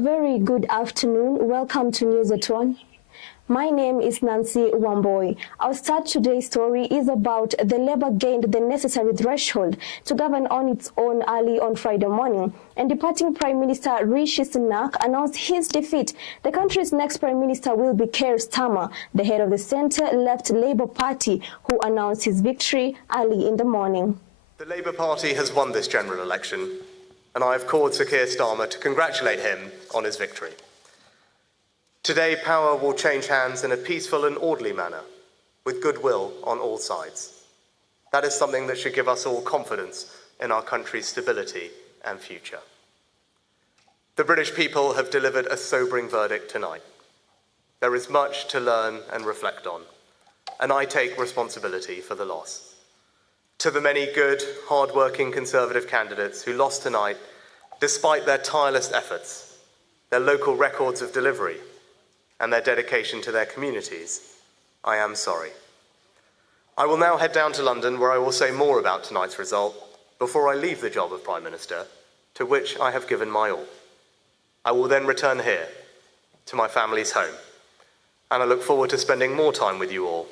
very good afternoon. Welcome to News at 1. My name is Nancy Wambui. Our start today's story is about the Labour gained the necessary threshold to govern on its own early on Friday morning, and departing Prime Minister Rishi Sunak announced his defeat. The country's next Prime Minister will be Keir Starmer, the head of the centre-left Labour Party, who announced his victory early in the morning. The Labour Party has won this general election, and I have called Sir Keir Starmer to congratulate him on his victory. Today, power will change hands in a peaceful and orderly manner, with goodwill on all sides. That is something that should give us all confidence in our country's stability and future. The British people have delivered a sobering verdict tonight. There is much to learn and reflect on, and I take responsibility for the loss. To the many good, hard-working Conservative candidates who lost tonight, despite their tireless efforts, their local records of delivery, and their dedication to their communities, I am sorry. I will now head down to London, where I will say more about tonight's result before I leave the job of Prime Minister, to which I have given my all. I will then return here, to my family's home, and I look forward to spending more time with you all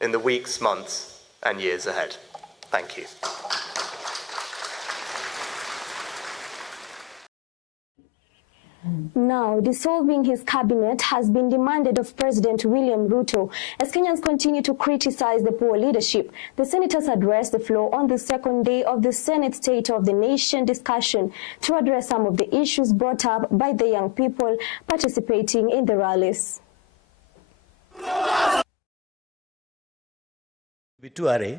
in the weeks, months, and years ahead. Thank you. Now, dissolving his cabinet has been demanded of President William Ruto. As Kenyans continue to criticize the poor leadership, the senators addressed the floor on the second day of the Senate State of the Nation discussion to address some of the issues brought up by the young people participating in the rallies. Be too early,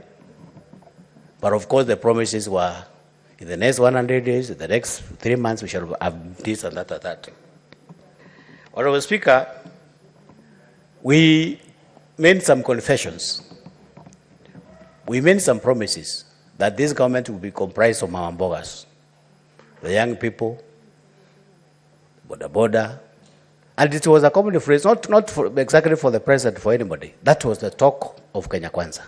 but of course the promises were in the next 100 days, in the next 3 months, we shall have this and that and that. Honorable Speaker, we made some confessions. We made some promises that this government will be comprised of Mamambogas, the young people, border, and it was a common phrase, not exactly for the president, for anybody. That was the talk of Kenya Kwanza.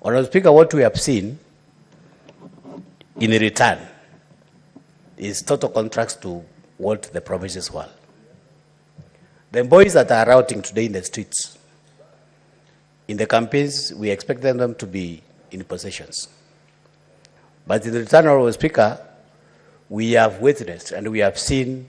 Honorable Speaker, what we have seen in return is total contrast to what the promises were. The boys that are routing today in the streets, in the campaigns, we expect them to be in positions. But in return, Honorable Speaker, we have witnessed and we have seen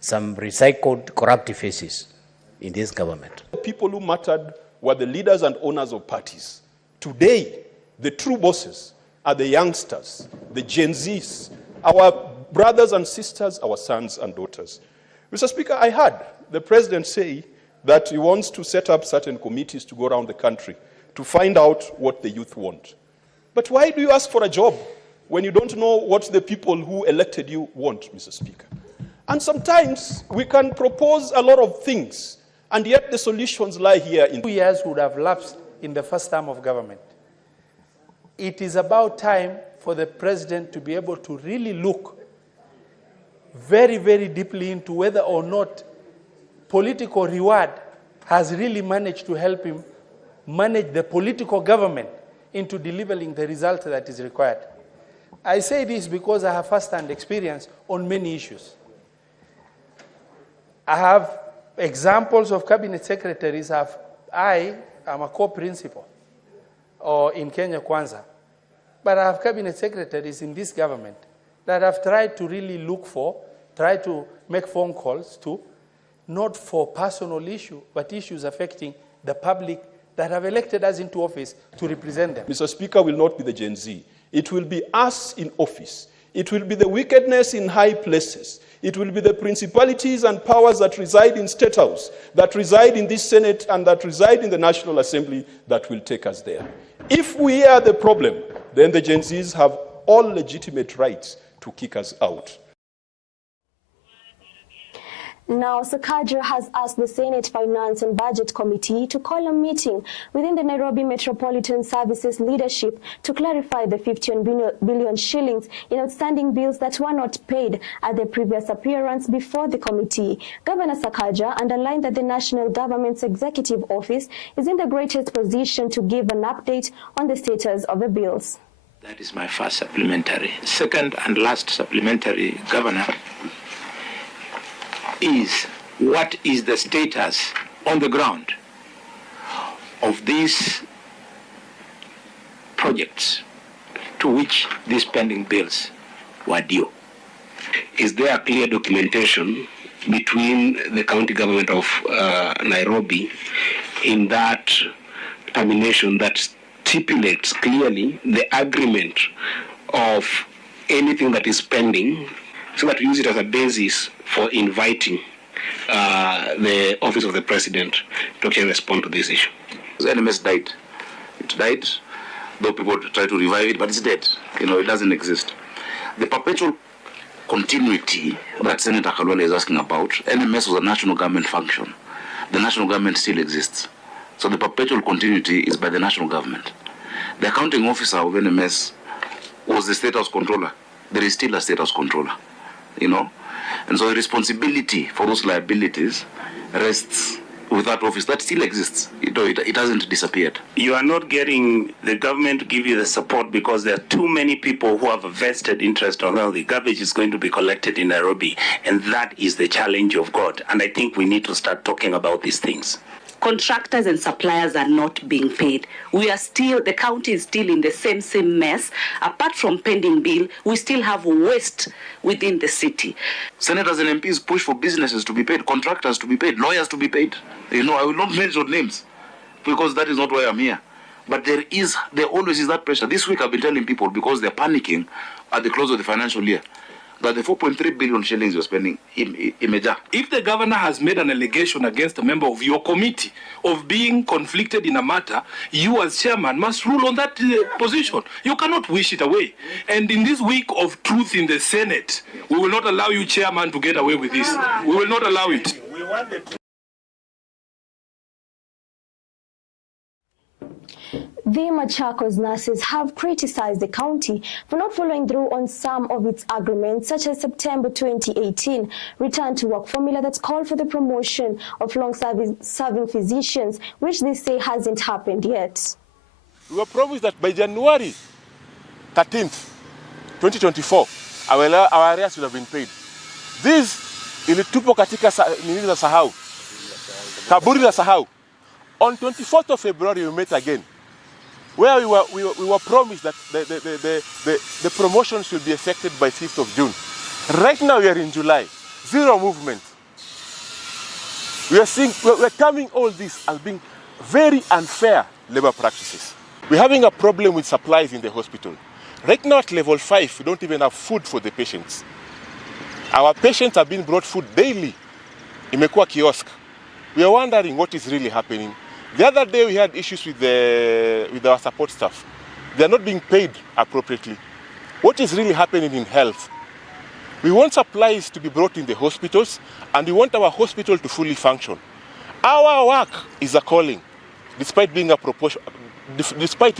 some recycled corrupt faces in this government. The people who mattered were the leaders and owners of parties. Today, the true bosses are the youngsters, the Gen Zs, our brothers and sisters, our sons and daughters. Mr. Speaker, I heard the president say that he wants to set up certain committees to go around the country to find out what the youth want. But why do you ask for a job when you don't know what the people who elected you want, Mr. Speaker? And sometimes we can propose a lot of things, and yet the solutions lie here. 2 years would have lapsed in the first term of government. It is about time for the president to be able to really look very, very deeply into whether or not political reward has really managed to help him manage the political government into delivering the result that is required. I say this because I have first-hand experience on many issues. I have examples of cabinet secretaries. I am a co-principal in Kenya Kwanza. But I have cabinet secretaries in this government that have tried to really look for, try to make phone calls to, not for personal issue, but issues affecting the public that have elected us into office to represent them. Mr. Speaker, will not be the Gen Z. It will be us in office. It will be the wickedness in high places. It will be the principalities and powers that reside in State House, that reside in this Senate, and that reside in the National Assembly that will take us there. If we are the problem, then the Gen Zs have all legitimate rights to kick us out. Now, Sakadra has asked the Senate Finance and Budget Committee to call a meeting within the Nairobi Metropolitan Services leadership to clarify the 15 billion shillings in outstanding bills that were not paid at the previous appearance before the committee. Governor Sakadra underlined that the national government's executive office is in the greatest position to give an update on the status of the bills. That is my first supplementary. Second and last supplementary, Governor, is what is the status on the ground of these projects to which these pending bills were due? Is there clear documentation between the county government of Nairobi in that termination that stipulates clearly the agreement of anything that is pending, so that we use it as a basis for inviting the office of the president to actually respond to this issue? The NMS died. It died, though people try to revive it, but it's dead. You know, it doesn't exist. The perpetual continuity that Senator Kalwale is asking about, NMS was a national government function. The national government still exists. So the perpetual continuity is by the national government. The accounting officer of NMS was the state house controller. There is still a state house controller, you know. And so the responsibility for those liabilities rests with that office that still exists. It hasn't disappeared. You are not getting the government to give you the support because there are too many people who have a vested interest on how the garbage is going to be collected in Nairobi. And that is the challenge of God. And I think we need to start talking about these things. Contractors and suppliers are not being paid. The county is still in the same mess. Apart from pending bill, we still have waste within the city. Senators and MPs push for businesses to be paid, contractors to be paid, lawyers to be paid. You know, I will not mention names because that is not why I'm here. But there always is that pressure. This week I've been telling people, because they're panicking at the close of the financial year, that the 4.3 billion shillings you're spending imeja. If the governor has made an allegation against a member of your committee of being conflicted in a matter, you as chairman must rule on that position. You cannot wish it away. And in this week of truth in the Senate, we will not allow you, chairman, to get away with this. We will not allow it. The Machakos nurses have criticized the county for not following through on some of its agreements, such as September 2018 return to work formula that called for the promotion of long-serving physicians, which they say hasn't happened yet. We were promised that by January 13th, 2024, our arrears would have been paid. This ilitupo katika nini za sahau, kaburi la sahau. On 24th of February, we met again, where we were promised that the promotion should be effected by 5th of June. Right now we are in July, zero movement. We're coming all this as being very unfair labor practices. We're having a problem with supplies in the hospital. Right now at level 5, we don't even have food for the patients. Our patients are being brought food daily. Imekuwa kiosk. We are wondering what is really happening. The other day we had issues with our support staff. They are not being paid appropriately. What is really happening in health? We want supplies to be brought in the hospitals, and we want our hospital to fully function. Our work is a calling, despite it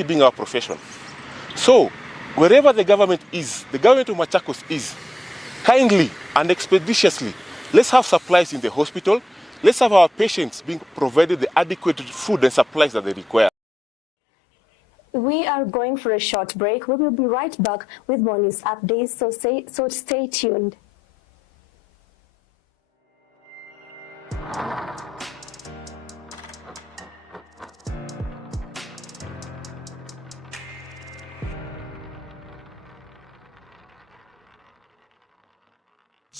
being our profession. So, wherever the government is, the government of Machakos is, kindly and expeditiously, let's have supplies in the hospital. Let's have our patients being provided the adequate food and supplies that they require. We are going for a short break. We will be right back with more news updates, so stay tuned.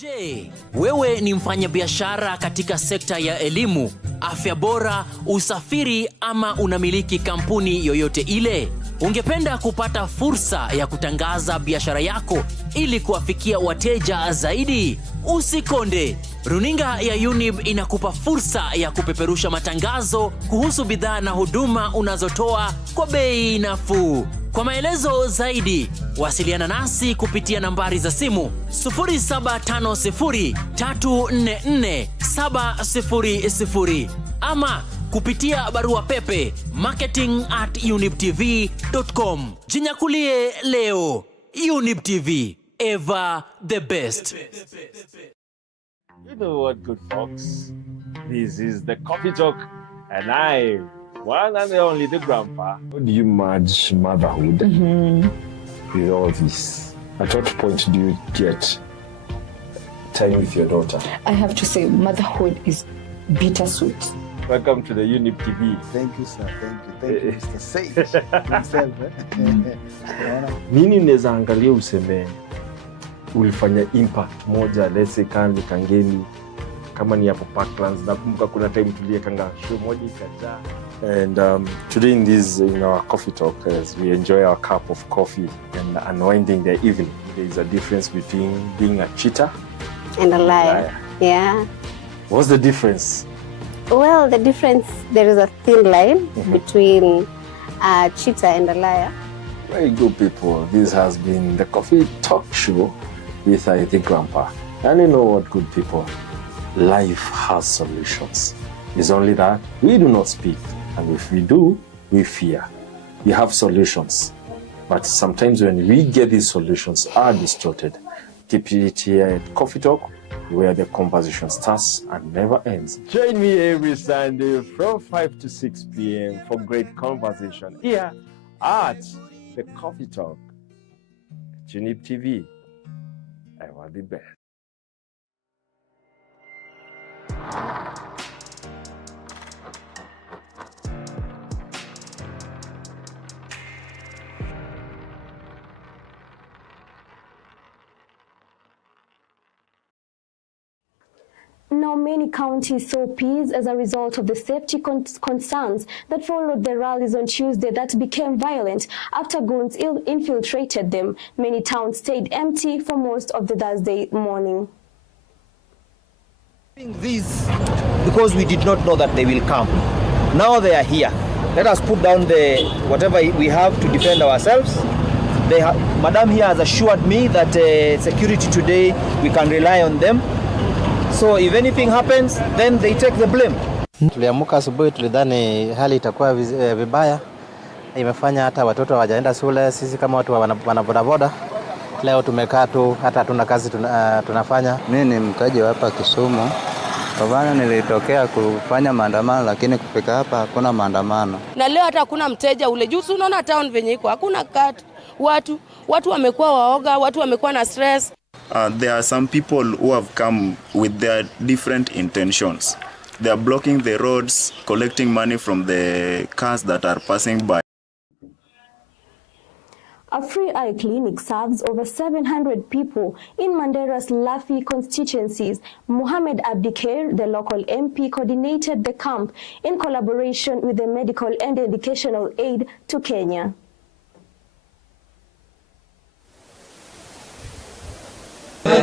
Je, wewe ni mfanyabiashara katika sekta ya elimu, afya bora, usafiri ama unamiliki kampuni yoyote ile? Ungependa kupata fursa ya kutangaza biashara yako ili kuwafikia wateja zaidi? Usikonde. Runinga ya Younib inakupa fursa ya kupeperusha matangazo kuhusu bidhaa na huduma unazotoa kwa bei nafuu. Kwa maelezo zaidi, wasiliana nasi kupitia nambari za simu 0750344700 ama kupitia barua pepe marketing@younibtv.com. Jinyakulie leo. Younib TV, ever the best. You know what, good folks? This is the Coffee Talk, and I, one and only the grandpa. How do you merge motherhood with all this? At what point do you get time with your daughter? I have to say, motherhood is bittersweet. Welcome to the Younib TV. Thank you, sir. Thank you, Mr. Sage himself. Nini unaweza angalia useme ulifanya impact moja, let's say Kangeni, kama ni hapo Parklands, nakumbuka kuna time tuliekanga show moja ikajaa. And today in our coffee talk, as we enjoy our cup of coffee and unwinding the evening, there is a difference between being a cheater and a liar. Yeah. What's the difference? Well, the difference, there is a thin line between a cheater and a liar. Very good, people. This has been the Coffee Talk Show with the Grandpa. And you know what, good people? Life has solutions. It's only that we do not speak. And if we do, we fear. We have solutions. But sometimes when we get these solutions are distorted. Keep it here at Coffee Talk, where the conversation starts and never ends. Join me every Sunday from 5 to 6 p.m. for great conversation here at the Coffee Talk. Younib TV. I want the best. Now, many counties saw peace as a result of the safety concerns that followed the rallies on Tuesday that became violent after goons infiltrated them. Many towns stayed empty for most of the Thursday morning. This because we did not know that they will come. Now they are here. Let us put down whatever we have to defend ourselves. Madam here has assured me that security today, we can rely on them. So if anything happens, then they take the blame. Tuliamuka asubuhi tulidhani hali itakuwa vibaya. Imefanya hata watoto hawajaenda shule, sisi kama watu wana bodaboda. Leo tumekaa tu, hata hatuna kazi tunafanya. Mimi ni mkaji wa hapa Kisumu. Kwa maana nilitokea kufanya maandamano, lakini kufika hapa hakuna maandamano. Na leo hata hakuna mteja ule juu, unaona town venye iko, hakuna kat. Watu wamekuwa waoga, watu wamekuwa na stress. There are some people who have come with their different intentions. They are blocking the roads, collecting money from the cars that are passing by. A free eye clinic serves over 700 people in Mandera's Lafi constituencies. Mohamed Abdikair, the local MP, coordinated the camp in collaboration with the medical and educational aid to Kenya. We are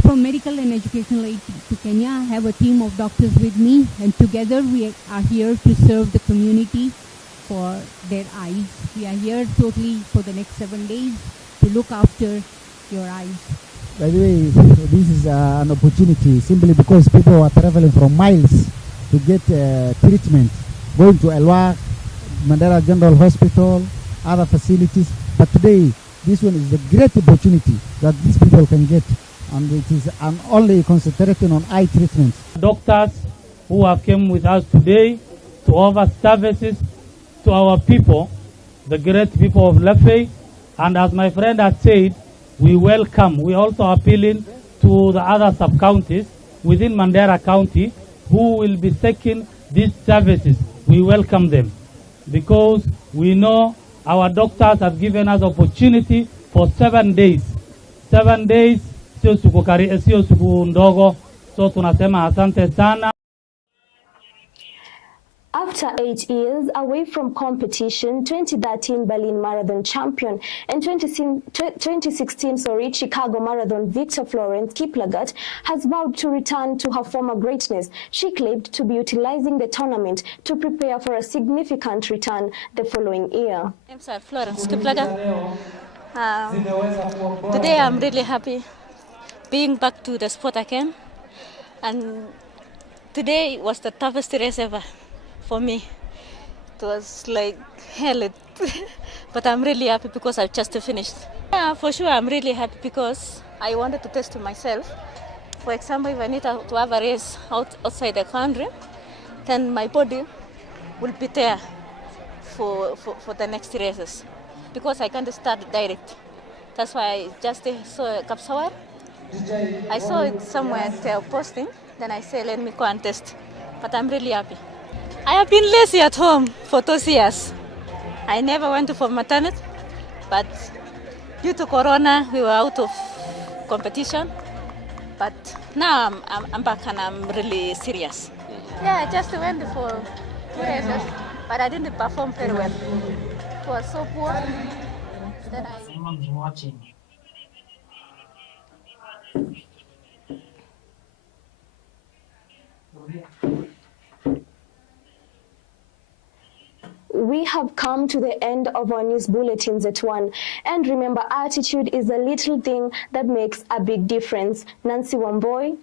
from Medical and Educational Aid to Kenya. I have a team of doctors with me, and together we are here to serve the community for their eyes. We are here totally for the next 7 days to look after your eyes. By the way, this is an opportunity simply because people are traveling from miles to get treatment, going to Elwak, Mandera General Hospital, other facilities. But today, this one is a great opportunity that these people can get, and it is only concentrating on eye treatment. Doctors who have come with us today to offer services to our people, the great people of Lafay, and as my friend has said, we welcome. We also appealing to the other sub-counties within Mandera County who will be taking these services. We welcome them because we know our doctors have given us opportunity for 7 days. 7 days, sio siku ndogo, so tunasema asante sana. After 8 years away from competition, 2013 Berlin Marathon champion and 2016 Chicago Marathon victor Florence Kiplagat has vowed to return to her former greatness. She claimed to be utilizing the tournament to prepare for a significant return the following year. I'm Florence Kiplagat. Today I'm really happy being back to the sport again, and today was the toughest race ever. For me, it was like hell But I'm really happy because I've just finished. Yeah, for sure, I'm really happy because I wanted to test myself. For example, if I need to have a race outside the country, then my body will be there for the next races because I can't start direct. That's why I just saw Kapsawar. I saw it somewhere they are posting. Then I say, let me go and test. But I'm really happy. I have been lazy at home for 2 years. I never went for maternity, but due to Corona, we were out of competition. But now I'm back and I'm really serious. Yeah, I just went for 2 races, but I didn't perform very well. It was so poor. Then Someone's watching. We have come to the end of our news bulletins at 1. And remember, attitude is a little thing that makes a big difference. Nancy Wambui.